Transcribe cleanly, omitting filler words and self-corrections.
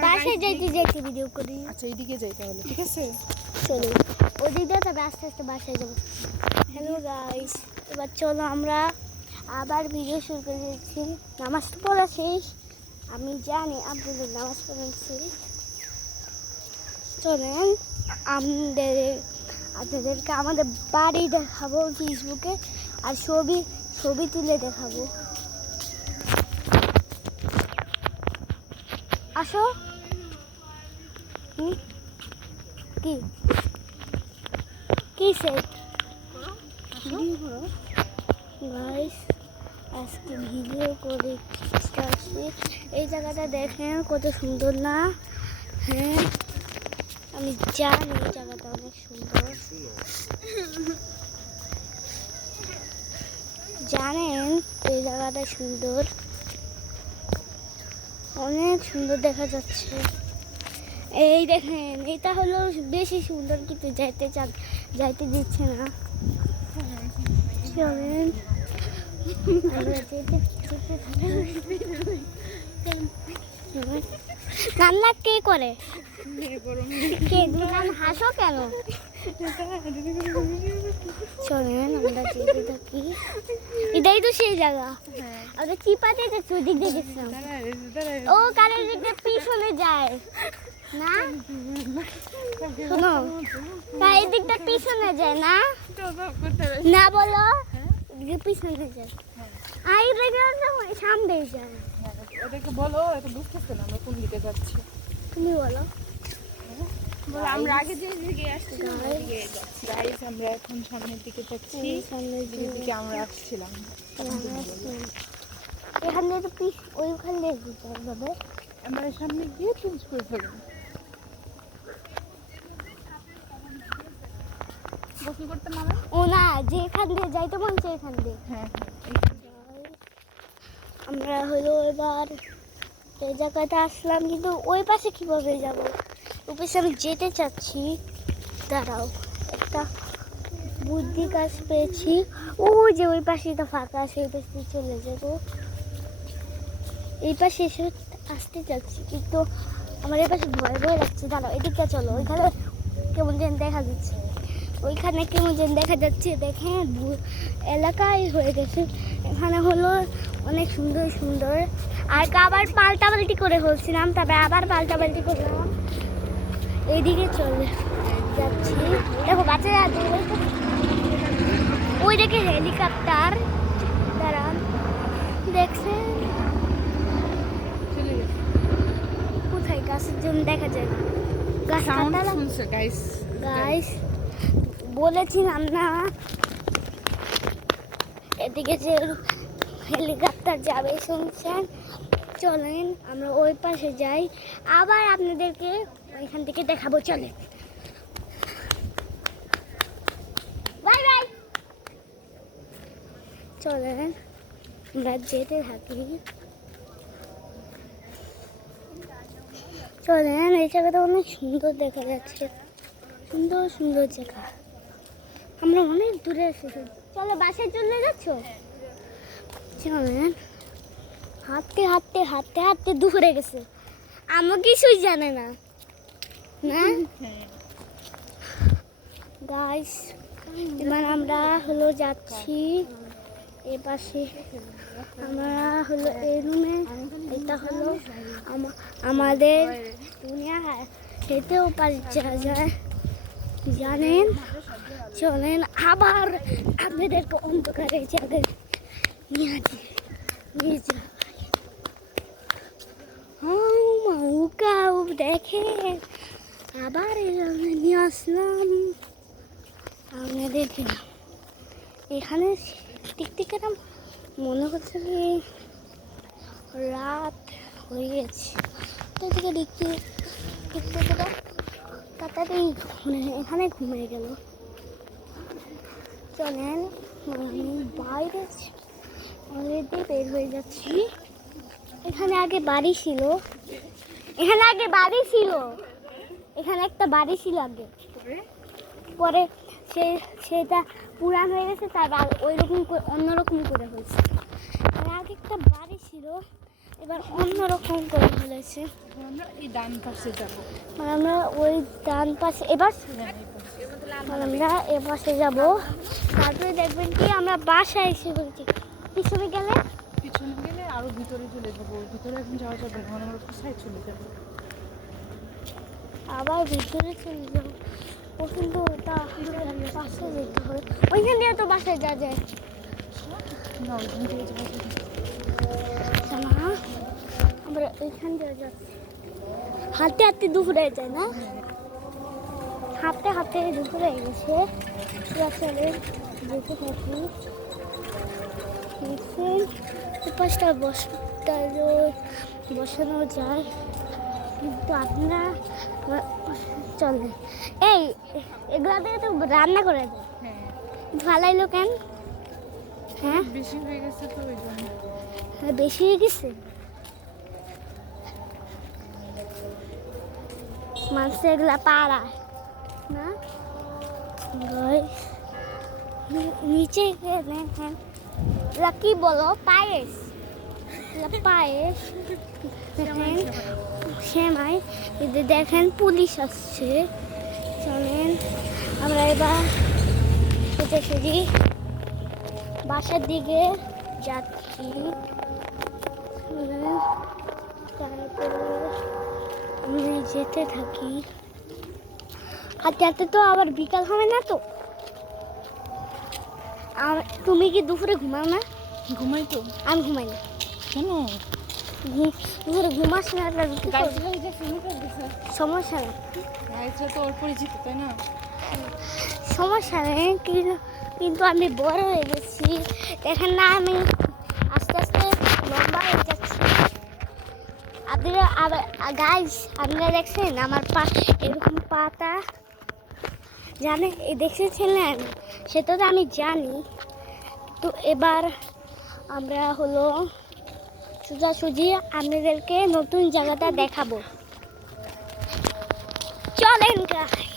বাসায় যাইতে যাইতে ভিডিও করি। আচ্ছা এইদিকে যাই তাহলে, ঠিক আছে? চলো ওদিকে, তবে আস্তে আস্তে বাসায় যাবো। হ্যালো গাইস, এবার চলো আমরা আবার ভিডিও শুরু করে দিচ্ছি। নামাজ পড়া শেষ, আমি জানি আপনাদের নামাজ পড়া শেষ। চলেন আপনাদেরকে আমাদের বাড়ি দেখাবো ফেসবুকে, আর ছবি তুলে দেখাবো। আসো। কি কি সেট গাইস, আজকে ভিডিও করে আসছি। এই জায়গাটা দেখেন কত সুন্দর না? হ্যাঁ, আমি জানি এই জায়গাটা অনেক সুন্দর। জানেন এই জায়গাটা সুন্দর, অনেক সুন্দর দেখা যাচ্ছে। এই দেখেন, এটা হলো বেশি সুন্দর, কিন্তু যাইতে দিচ্ছে না। চলেন আমরা রান্না কে করে? কে? দুজন হাসো কেন? চলেন আমরা যেতে থাকি। এটাই তো সেই জায়গা। আমরা চিপাতে দিক দিয়ে গেছিলাম। ও কারের দিকটা পিছনে যায় না? শোনো, কারের দিকটা পিছনে যায় না? না বলো, পিছনে যায়। আই দেখে সামনে যায়। ওদেরকে বলো, এটা বুঝতেছে না আমরা কোন দিকে যাচ্ছি। তুমি বলো। আমরা আগে যে দিকে আসছিলাম ওইদিকে যাচ্ছি। গাইস, আমরা এখন সামনের দিকে যাচ্ছি। সামনের দিকে আমরা আসছিলাম। এখান থেকে ওইখান দিয়ে যেতে হবে। আমরা সামনে গিয়ে চেঞ্জ করে ফেলবো। গোসল করতে নামে? ও না, যেখান দিয়ে যাইতে মন চাই এখান দিয়ে। হ্যাঁ, আমরা হলো এবার এই জায়গাটা আসলাম, কিন্তু ওই পাশে কিভাবে যাব? ওই পাশে আমি যেতে চাচ্ছি। দাঁড়াও, একটা বুদ্ধি কাজ পেয়েছি। ও যে ওই পাশে তো ফাঁকা আছে, ওই পাশে চলে যাবো। এই পাশে এসে আসতে চাচ্ছি, কিন্তু আমার এই পাশে ভয় ভয় লাগছে। দাঁড়াও, এদিকে চলো। ওইখানে কেমন যেন দেখা যাচ্ছে, ওইখানে কেমন যেন দেখা যাচ্ছে। দেখেন এলাকায় হয়ে গেছে। এখানে হলো অনেক সুন্দর সুন্দর। আর আবার পাল্টাপাল্টি করে বলছিলাম, তবে আবার পাল্টাপাল্টি করলাম। এইদিকে চলে যাচ্ছি। দেখো বাচ্চারা, ওই দেখে হেলিকপ্টার। দাঁড়ান, দেখছেন কোথায়? গাছের জন্য দেখা যায় না। গাছ গাইস, বলেছিলাম না এদিকে যে হেলিকপ্টার যাবে, শুনছেন? চলেন আমরা ওই পাশে যাই, আবার আপনাদেরকে ওইখান থেকে দেখাবো। চলে বাই বাই। চলেন আমরা যেতে থাকি। চলেন, এই জায়গাটা অনেক সুন্দর দেখা যাচ্ছে। সুন্দর সুন্দর জায়গা। আমরা অনেক দূরে এসেছি। চলো, বাসায় চলে যাচ্ছ? চলেন। হাঁটতে হাঁটতে হাঁটতে হাঁটতে দুপুরে গেছে, আমার কিছুই জানে না না গাইস। এবার আমরা হলো যাচ্ছি এ পাশে। আমরা হলো এই রুমে। এটা হলো আমাদের দুনিয়া, হেঁটেও পারি যাওয়া যায়, জানেন? চলেন আবার আপনাদেরকে অন্ধকারে জায়গায় নিয়ে যা। দেখে আবার নিয়ে আসলাম আপনাদেরকে। এখানে টিকটিকেরা মনে হচ্ছে কি রাত হয়ে গেছে, তো এদিকে টিকটিকেরা তাড়াতাড়ি এখানে ঘুমিয়ে গেল। চলেন আমি বাইরে অলরেডি বের হয়ে যাচ্ছি। এখানে আগে বাড়ি ছিল, এখানে একটা বাড়ি ছিল আগে, পরে সেটা পুরান হয়ে গেছে, তার ওই রকম অন্যরকম করে হয়েছে। আগে একটা বাড়ি ছিল, এবার অন্যরকম করে ফেলেছে। এখন আমরা এই ডান পাশে যাবো। মানে আমরা ওই ডান পাশে এবার মানে আমরা এ পাশে যাব। তারপরে দেখবেন কি আমরা বাসায় এসে বলছি পিছনে গেলে পিছনে গেলে আরো ভিতরে চলে যাবো, ভিতরে এখন যাওয়া যাবে না, আমরা কোথায় চলে যাবো। আবার ভিতরে চলে যাব। ও কিন্তু ওটা পাশে যেতে হবে, ওইখান দিয়ে তো বাসায় যাওয়া যায় না, ওইখান থেকে যাওয়া যাবে না। না, আমরা ওইখান দিয়ে যাচ্ছি। হাঁটতে হাঁটতে দুপুরে যায় না, হাঁটতে হাঁটতে দুপুরে গেছে। চলে যেতে থাকি। পাঁচটা বসানো যায়, কিন্তু আপনারা চলে এই এগুলা থেকে তো রান্না করে দেয়। হ্যাঁ, ফালাইলো কেন? হ্যাঁ, বেশি হয়ে গেছে তো ওই জন্য। বেশি হয়ে গেছে। মানুষ এগুলা পাড়ায় না, নিচে দেখেন কি বলো, পায়েস, পায়েস দেখেন, সেমাই। এদের দেখেন পুলিশ আসছে। চলেন আমরা এবার সোজাসুজি বাসার দিকে যাচ্ছি। তারপরে আমরা যেতে থাকি। হাঁটতে হাঁটতে তো আবার বিকাল হবে না তো। তুমি কি দুপুরে ঘুমাও না? ঘুমাই তো। আমি ঘুমাই না। কেন? দুপুরে ঘুমাস না, সমস্যা নেই, গাইজরা তো ওর পরিচিত, তাই না? সমস্যা নেই, কিন্তু আমি বড় হয়ে গেছি। দেখেন না, আমি আস্তে আস্তে লম্বা হয়ে যাচ্ছি। আপনারা গাইজ আপনারা দেখছেন আমার পা এরকম পাতা, জানে এই দেখেছিলেন? সেটা তো আমি জানি। তো এবার আমরা হলো সোজাসুজি আপনাদেরকে নতুন জায়গাটা দেখাবো। চলেন গাইজ।